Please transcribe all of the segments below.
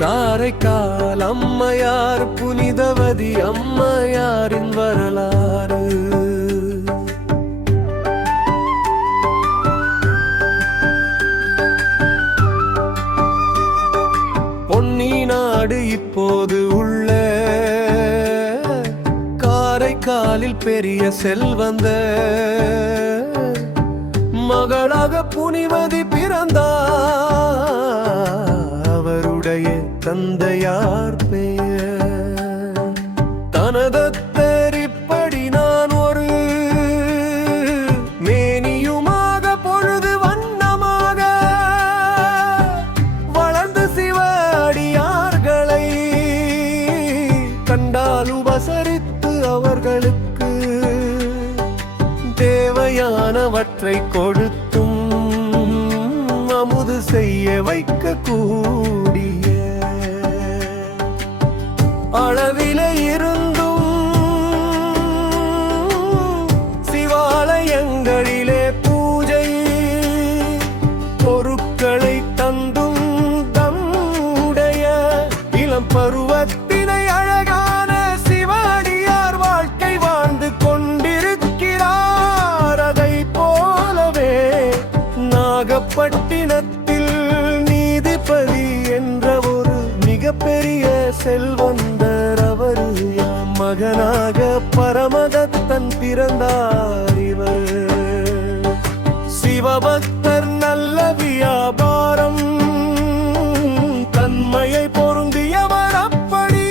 காரைக்கால் அம்மையார் புனிதவதி அம்மையாரின் வரலாறு. பொன்னி நாடு இப்போது உள்ள காரைக்காலில் பெரிய செல்வந்த மகளாக புனிவதி பிறந்தார். அவருடைய தந்தையார் பெயர் தனதத்தர். இப்படி நான் ஒரு மேனியுமாக பொழுது வண்ணமாக வளர்ந்து சிவ அடியார்களை கண்டால் உபசரித்து அவர்களுக்கு தேவையானவற்றை கொடுத்தும் அமுது செய்ய வைக்க கூடிய அளவிலே இருந்தும் சிவாலயங்களிலே பூஜை பொருட்களை தந்தும் தம்முடைய இளம் பருவத்தினை அழகான சிவடியார் வாழ்க்கை வாழ்ந்து கொண்டிருக்கிறார். அதை போலவே நாகப்பட்டினத்தில் நீதிபதி என்ற ஒரு மிகப்பெரிய செல்வந்தர் அவரு மகனாக பரமதத்தன் பிறந்தார். இவர் சிவபக்தர், நல்ல வியாபாரம், தன்மையை பொருந்தியவர். அப்படி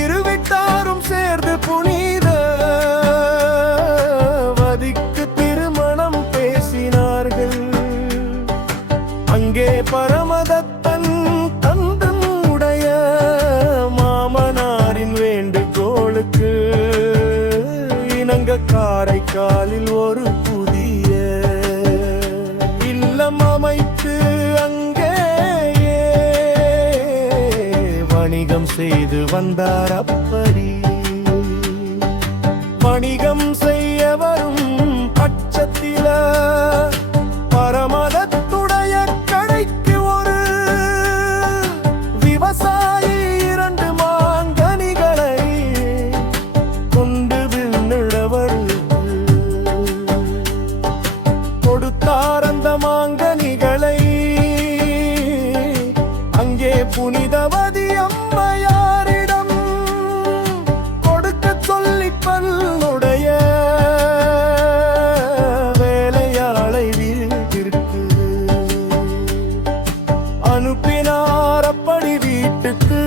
இருவிட்டாரும் சேர்ந்து புனிதவதிக்கு திருமணம் பேசினார்கள். அங்கே பரமதத்தன் தந்தனுடைய மாமனாரின் வேண்டுகோளுக்கு இணங்க காரைக்காலில் ஒரு புதிய இல்லம் அமைத்து அங்கேயே வணிகம் செய்து வந்தார். அப்படி வணிகம் செய்ய வரும் பட்சத்தில பரமதத்துடைய கடைக்கு ஒரு விவசாயி 2 மாங்கனிகளை கொண்டு விண்ணிடவர் கொடுத்தார். அந்த மாங்கனிகளை அங்கே புனிதவதி அம்மையாரிடம் கொடுக்க சொல்லி பல்லுடைய வேலையாளை வீட்டிற்கு அனுப்பினார். அப்படி வீட்டுக்கு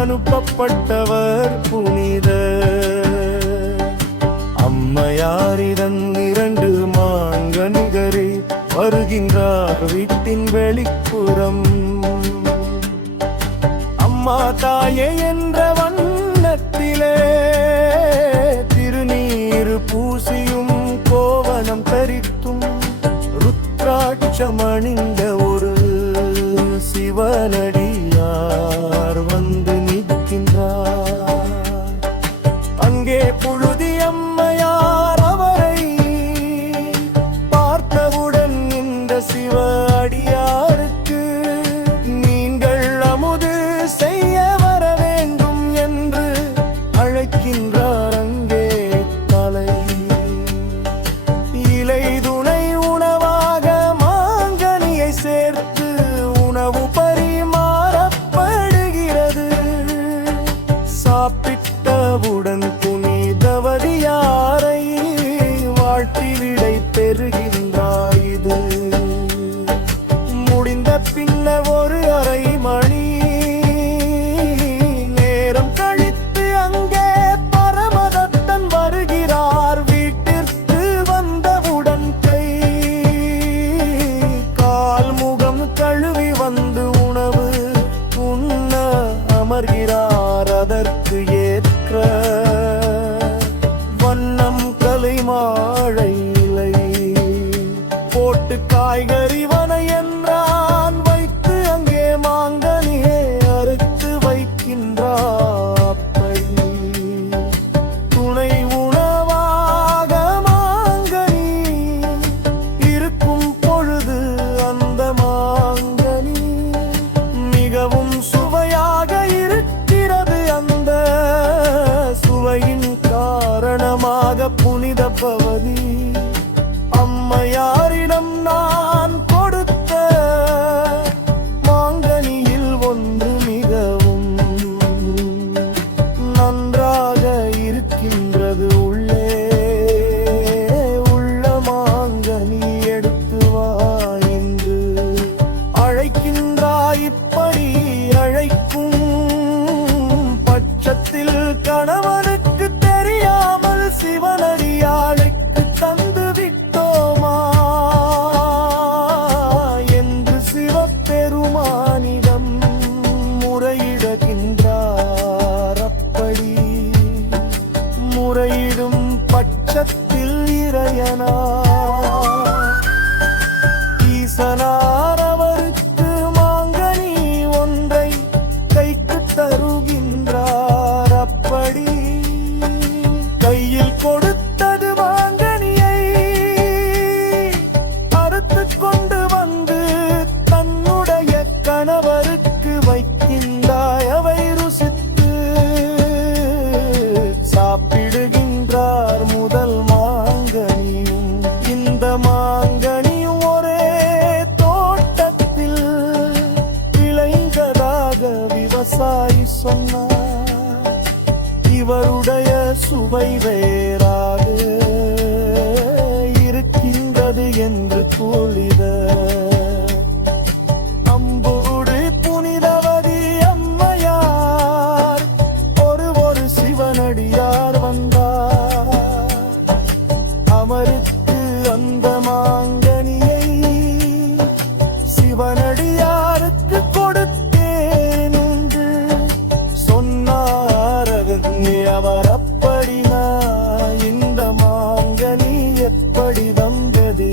அனுப்பப்பட்டவர் புனித அம்மையாரிடம் 2 மாங்கனிகரை வருகின்றார் வீட்டின் வெளிப்புறம். அம்மா தாயே என்ற வண்ணத்திலே திருநீர் பூசியும் கோவணம் தரித்தும் ருத்ராட்சம் அணிந்த ஒரு சிவனடியார் வந்து நிற்கின்றார். அங்கே புழுதி அம்மையார் அவரை பார்த்தவுடன் இந்த சிவ அடியாருக்கு நீங்கள் அமுது செய்ய வர வேண்டும் என்று அழைக்கின்றார். அங்கே தலை இலை துணை உணவாக மாங்கனியை சேர்த்து உணவு பரிமாறப்படுகிறது. சாப்பிட்டவுடன் புனிதவதியாரை வாழ்த்தி விடை பெறுகின்றார். இது முடிந்த பின்ன ஒரு அரை மணி நேரம் கழித்து அங்கே பரமதத்தன் வருகிறார். வீட்டிற்கு வந்தவுடன் கை கால் முகம் கழுவி வந்து உணவு உண்ண அமர்கிறார். அதற்கு ஏற்ற வண்ணம் கலைமாழை இலை போட்டு காய்கறி வனை என்றான் வைத்து அங்கே மாங்கனியே அறுத்து வைக்கின்றார். அப்படி துணை உணவாக மாங்கனி இருக்கும் பொழுது அந்த சுவை வேறாக இருக்கின்றது என்று கூலித அம்போடு புனிதவதி அம்மையார் ஒரு சிவனடியார் வந்தார் அமருக்கு அந்த மாங்கனியை சிவனடியாருக்கு கொடுத்தேன் என்று சொன்னார் அவர் அப்படினா இந்த மாங்கனி எப்படி வந்தது